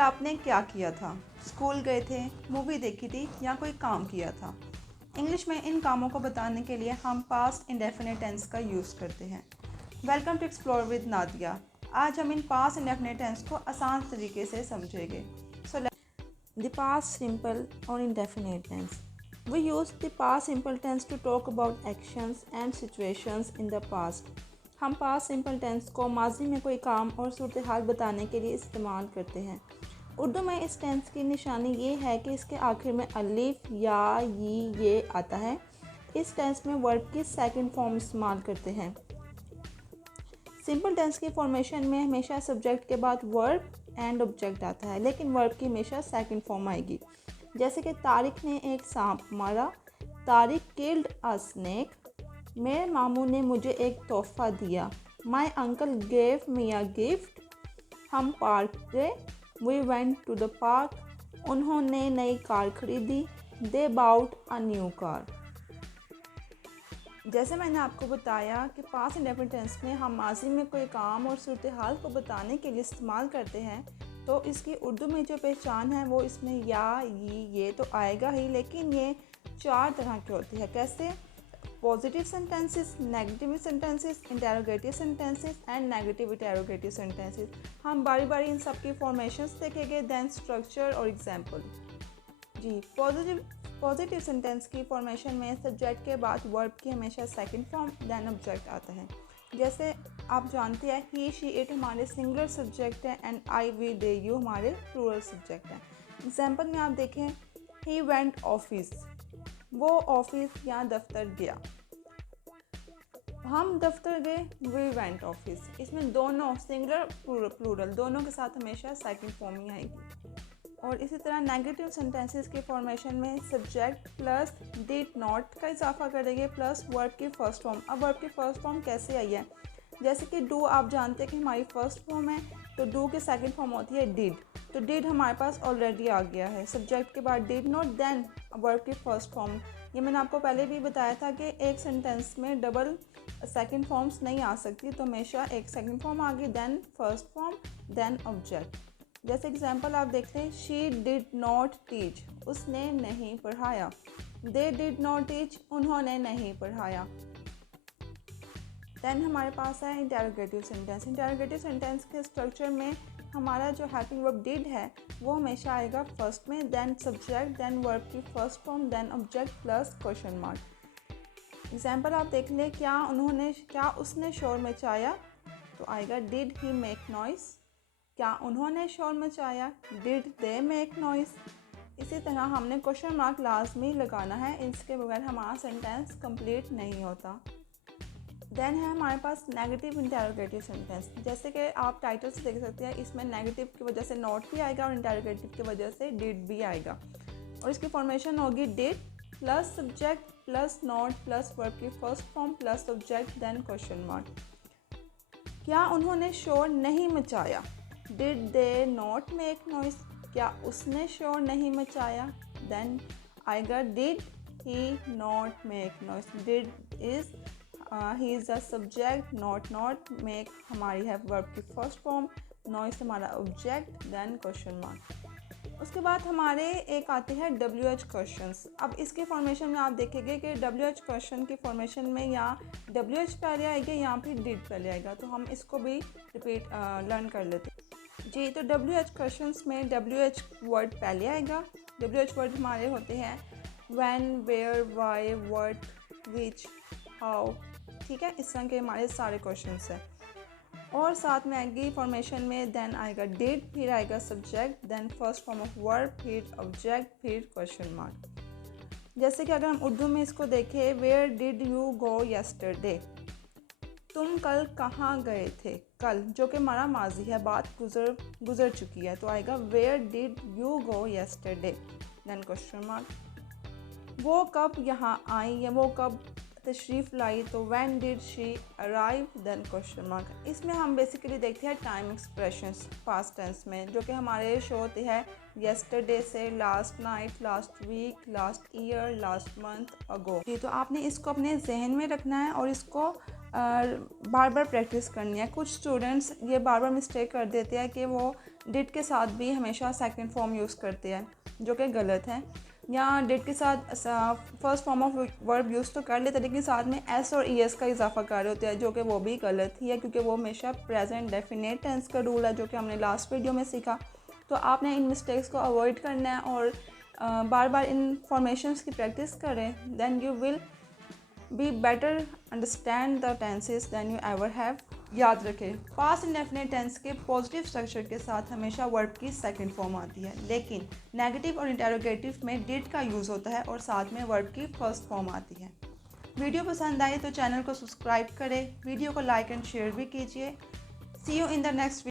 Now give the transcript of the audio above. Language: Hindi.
कल आपने क्या किया था? स्कूल गए थे, मूवी देखी थी या कोई काम किया था? इंग्लिश में इन कामों को बताने के लिए हम पास्ट इंडेफिनिट टेंस का यूज़ करते हैं। Welcome to explore with Nadia. आज हम इन पास्ट इंडेफिनिट टेंस को आसान तरीके से समझेंगे। The past simple or indefinite tense. We use the past simple tense to talk about actions and situations in the past. हम past simple tense को माजी में कोई काम और सूरत हाल बताने के लिए इस्तेमाल करते हैं। उर्दू में इस टेंस की निशानी ये है कि इसके आखिर में अलिफ या ये आता है। इस टेंस में वर्ब की सेकंड फॉर्म इस्तेमाल करते हैं। सिंपल टेंस की फॉर्मेशन में हमेशा सब्जेक्ट के बाद वर्ब एंड ऑब्जेक्ट आता है, लेकिन वर्ब की हमेशा सेकंड फॉर्म आएगी। जैसे कि तारिक ने एक सांप मारा, तारिक किल्ड अ स्नेक। मेरे मामू ने मुझे एक तोहफा दिया, my uncle gave me a gift. हम पार्क गए, we went to the park. उन्होंने नई कार खरीदी, they bought a new car. जैसे मैंने आपको बताया कि पास्ट इंडेफिनिट टेंस में हम माजी में कोई काम और सूरत हाल को बताने के लिए इस्तेमाल करते हैं, तो इसकी उर्दू में जो पहचान है वो इसमें या ये तो आएगा ही, लेकिन ये चार तरह की होती है। कैसे? Positive sentences, negative sentences, interrogative sentences and negative interrogative sentences. हम बारी बारी इन सब की फॉर्मेशंस देखेंगे, देन स्ट्रक्चर और एग्जाम्पल। जी, पॉजिटिव सेंटेंस की फॉर्मेशन में सब्जेक्ट के बाद वर्ब की हमेशा सेकंड फॉर्म देन ऑब्जेक्ट आता है। जैसे आप जानते हैं ही शी इट हमारे सिंगुलर सब्जेक्ट है and I we they you हमारे प्लूरल सब्जेक्ट हैं। एग्जाम्पल में आप देखें, ही वेंट ऑफिस, वो ऑफिस या दफ्तर गया। हम दफ्तर गए, वी वेंट ऑफिस। इसमें दोनों सिंगुलर प्लूरल दोनों के साथ हमेशा सेकंड फॉर्म ही आएगी। और इसी तरह नेगेटिव सेंटेंसेस के फॉर्मेशन में सब्जेक्ट प्लस डिड नॉट का इजाफा करेंगे प्लस वर्ब की फर्स्ट फॉर्म। अब वर्ब की फर्स्ट फॉर्म कैसे आई है? जैसे कि डू आप जानते हैं कि हमारी फर्स्ट फॉर्म है, तो डू की सेकंड फॉर्म होती है डिड। तो डिड हमारे पास ऑलरेडी आ गया है, सब्जेक्ट के बाद डिड नॉट, देन वर्ब की फर्स्ट फॉर्म। ये मैंने आपको पहले भी बताया था कि एक सेंटेंस में डबल सेकंड फॉर्म्स नहीं आ सकती, तो हमेशा एक सेकंड फॉर्म आ गई, then first form, then object. जैसे एग्जाम्पल आप देखते हैं, शी डिड नॉट टीच, उसने नहीं पढ़ाया। दे डिड नॉट टीच, उन्होंने नहीं पढ़ाया। देन हमारे पास है इंटेरोगेटिव सेंटेंस। इंटेरोगेटिव सेंटेंस के स्ट्रक्चर में हमारा जो हेल्पिंग वर्ब डिड है वो हमेशा आएगा फर्स्ट में, देन सब्जेक्ट, देन वर्ब की first form, then object plus question mark. Example आप देख लें, क्या उसने शोर मचाया, तो आएगा डिड ही मेक नॉइस। क्या उन्होंने शोर मचाया, डिड दे मेक नॉइस। इसी तरह हमने क्वेश्चन मार्क लाजमी लगाना है, इसके बगैर हमारा सेंटेंस कंप्लीट नहीं होता। देन है हमारे पास नेगेटिव इंटेरोगेटिव सेंटेंस। जैसे कि आप टाइटल से देख सकते हैं, इसमें नेगेटिव की वजह से नॉट भी आएगा और इंटेरोगेटिव की वजह से डिड भी आएगा। और इसकी फॉर्मेशन होगी did plus subject plus not plus verb की first form plus object, then question mark. क्या उन्होंने शोर नहीं मचाया, did they not make noise. क्या उसने शोर नहीं मचाया, देन आएगा did he not make noise. Did is he is the subject, not make हमारी है वर्ब की फर्स्ट फॉर्म, नॉइस हमारा ऑब्जेक्ट, देन क्वेश्चन मार्क। उसके बाद हमारे एक आते हैं WH क्वेश्चंस। अब इसके फॉर्मेशन में आप देखेंगे कि WH क्वेश्चन की फॉर्मेशन में या WH पहले आएगा या फिर डिड पहले आएगा, तो हम इसको भी रिपीट लर्न कर लेते हैं। जी, तो WH क्वेश्चंस में WH वर्ड पहले आएगा। WH वर्ड हमारे होते हैं when, where, why, what, which, how. ठीक है, इस तरह के हमारे सारे क्वेश्चंस हैं। और साथ में आएगी फॉर्मेशन में, देन आएगा डिड, फिर आएगा subject, then first form of verb, फिर ऑब्जेक्ट, फिर क्वेश्चन मार्क। जैसे कि अगर हम उर्दू में इसको देखें, where did you go yesterday, तुम कल कहाँ गए थे। कल जो कि हमारा माजी है, बात गुजर चुकी है, तो आएगा where did you go yesterday, then question mark. वो कब यहाँ आई या वो कब तशरीफ़ लाई, तो when did she arrive, then question mark. इसमें हम बेसिकली देखते हैं टाइम एक्सप्रेशंस पास्ट टेंस में, जो कि हमारे शो होते हैं येस्टरडे से last night, last week, last year, last month, ago. जी, तो आपने इसको अपने जहन में रखना है और इसको बार बार प्रैक्टिस करनी है। कुछ स्टूडेंट्स ये बार बार मिस्टेक कर देते हैं कि वो डिड के साथ भी हमेशा सेकंड फॉर्म यूज़ करते हैं, जो कि गलत है। या डिड के साथ first form of verb use तो कर लेते हैं, लेकिन साथ में एस और ईएस का इजाफा कर रहे होते हैं, जो कि वो भी गलत ही है, क्योंकि वो हमेशा प्रेजेंट डेफिनेट टेंस का रूल है, जो कि हमने लास्ट वीडियो में सीखा। तो आपने इन मिस्टेक्स को अवॉइड करना है और बार बार इन फॉर्मेशंस की प्रैक्टिस करें, then you will be better understand the tenses than you ever have. याद रखें, पास्ट इंडेफिनिट टेंस के पॉजिटिव स्ट्रक्चर के साथ हमेशा वर्ब की सेकंड फॉर्म आती है, लेकिन नेगेटिव और इंटेरोगेटिव में डिड का यूज़ होता है और साथ में वर्ब की फर्स्ट फॉर्म आती है। वीडियो पसंद आए तो चैनल को सब्सक्राइब करें, वीडियो को लाइक एंड शेयर भी कीजिए। सी यू इन द नेक्स्ट